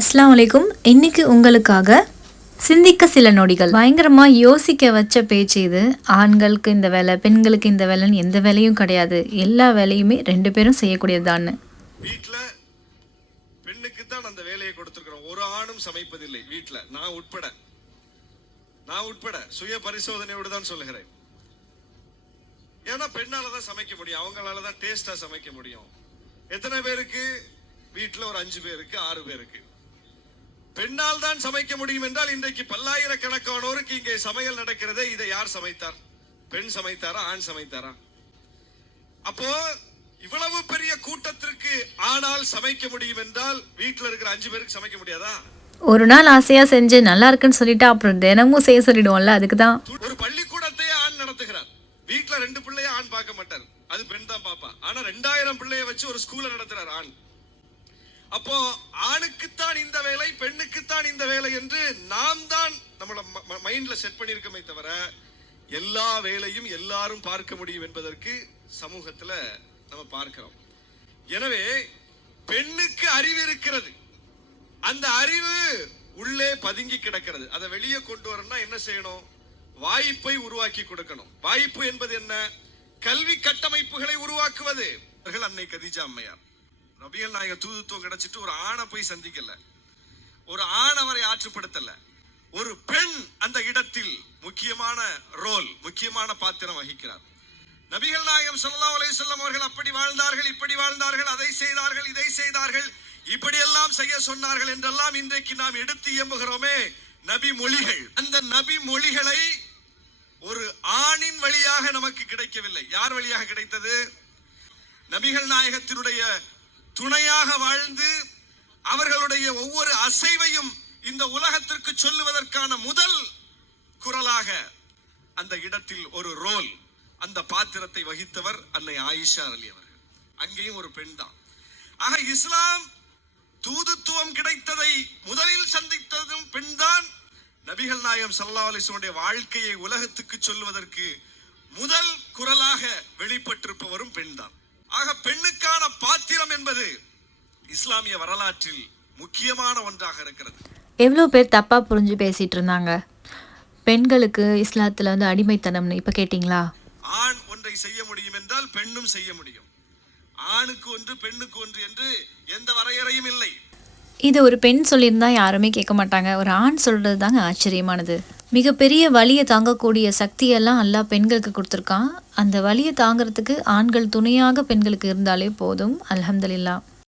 அஸ்ஸலாமு அலைக்கும். இன்னைக்கு உங்களுக்காக சிந்திக்க சில நொடிகள். பயங்கரமா யோசிக்க வச்ச பேச்சு இது. ஆண்களுக்கு இந்த வேலை, பெண்களுக்கு இந்த வேலைன்னு எந்த வேலையும் கிடையாது. எல்லா வேலையுமே 2 பேரும் செய்யக்கூடியதுதான்னு. வீட்ல பெண்ணுக்கு தான் அந்த வேலையை கொடுத்திருக்கிறோம். ஒரு ஆணும் சமைப்பதில்லை வீட்ல. நான் உட்பட சுய பரிசோதனையோடு தான் சொல்லுகிறேன். ஏன்னா பெண்ணால தான் சமைக்க முடியும், அவங்களால தான் டேஸ்டா சமைக்க முடியும். எத்தனை பேருக்கு வீட்டுல? ஒரு 5 பேருக்கு 6 பேருக்கு. பெண்ணால் தான் சமைக்க முடியும் என்றால் இன்றைக்கு பல்லாயிரக்கணக்கானோருக்கு இங்கே சமையல் நடக்கிறதே. இதை யார் சமைத்தார்? பெண் சமைத்தாரா, ஆண் சமைத்தாரா? அப்போ இவ்வளவு பெரிய கூட்டத்திற்கு ஆணால் சமைக்க முடியும் என்றால் வீட்டுல இருக்கிற 5 பேருக்கு சமைக்க முடியாதா? ஒரு நாள் ஆசையா செஞ்சு நல்லா இருக்குன்னு சொல்லிட்டு அப்புறம் தினமும் செய்ய சொல்லிடுவோம்ல, அதுக்கு தான். ஒரு பள்ளிக்கூடத்தையே ஆண் நடத்துகிறார். வீட்டுல 2 பிள்ளைய ஆண் பார்க்க மாட்டார், அது பெண் தான் பாப்பா. ஆனா 2000 பிள்ளைய வச்சு ஒரு ஸ்கூலை நடத்துறார் ஆண். அப்போ ஆணுக்குத்தான் இந்த வேலை, பெண்ணுக்குத்தான் இந்த வேலை என்று நாம் தான் நம்மள மைண்ட்ல செட் பண்ணிருக்கமே தவிர எல்லா வேலையும் எல்லாரும் பார்க்க முடியும் என்பதற்கு சமூகத்துல நம்ம பார்க்கிறோம். எனவே பெண்ணுக்கு அறிவு இருக்கிறது, அந்த அறிவு உள்ளே பதுங்கி கிடக்கிறது. அதை வெளியே கொண்டு வரணும்னா என்ன செய்யணும்? வாய்ப்பை உருவாக்கி கொடுக்கணும். வாய்ப்பு என்பது என்ன? கல்வி கட்டமைப்புகளை உருவாக்குவது. அன்னை கதீஜா அம்மையார் நபிகள் நாயகம் தூதுத்துவம் கிடைச்சிட்டு ஒரு ஆணை போய் சந்திக்கல, ஒரு ஆண் அவரை ஆற்றுப்படுத்தல. ஒரு பெண் அந்த இடத்தில் முக்கியமான பாத்திரம் வகிக்கிறார். நபிகள் நாயகம் ஸல்லல்லாஹு அலைஹி வஸல்லம் அவர்கள் அப்படி வாழ்ந்தார்கள், இப்படி வாழ்ந்தார்கள், அதை செய்தார்கள், இதை செய்தார்கள், இப்படியெல்லாம் செய்ய சொன்னார்கள் என்றெல்லாம் இன்றைக்கு நாம் எடுத்து இயம்புகிறோமே நபி மொழிகள். அந்த நபி மொழிகளை ஒரு ஆணின் வழியாக நமக்கு கிடைக்கவில்லை. யார் வழியாக கிடைத்தது? நபிகள் நாயகத்தினுடைய துணையாக வாழ்ந்து அவர்களுடைய ஒவ்வொரு அசைவையும் இந்த உலகத்திற்கு சொல்லுவதற்கான முதல் குரலாக அந்த இடத்தில் ஒரு ரோல், அந்த பாத்திரத்தை வகித்தவர் அன்னை ஆயிஷா ரலியல்லாஹு அவர்கள். அங்கேயும் ஒரு பெண் தான். ஆக இஸ்லாம் தூதுத்துவம் கிடைத்ததை முதலில் சந்தித்ததும் பெண் தான். நபிகள் நாயகம் ஸல்லல்லாஹு அலைஹி வஸல்லம் வாழ்க்கையை உலகத்துக்கு சொல்லுவதற்கு முதல் குரலாக வெளிப்பட்டிருப்பவரும் பெண் தான். ஆக பெண்ணுக்கான பாத்திரம் என்பது இஸ்லாமிய வரலாற்றில் முக்கியமான ஒன்றாக இருக்கிறது. எவ்வளோ பேர் தப்பா புரிஞ்சு பேசிட்டு இருந்தாங்க. பெண்களுக்கு இஸ்லாத்துல அடிமைத்தனம்னு. இப்ப கேட்டிங்களா? ஆண் ஒன்றை செய்ய முடியும் என்றால் பெண்ணும் செய்ய முடியும். ஆணுக்கு ஒன்று பெண்ணுக்கு ஒன்று என்று எந்த வரையறையும் இல்லை. இது ஒரு பெண் சொல்லியிருந்தா யாருமே கேட்க மாட்டாங்க. ஒரு ஆண் சொல்றது தாங்க ஆச்சரியமானது. மிகப்பெரிய வலியை தாங்கக்கூடிய சக்தியெல்லாம் அல்லாஹ் பெண்களுக்கு கொடுத்துருக்கான். அந்த வலியை தாங்கிறதுக்கு ஆண்கள் துணையாக பெண்களுக்கு இருந்தாலே போதும். அல்ஹம்துலில்லாஹ்.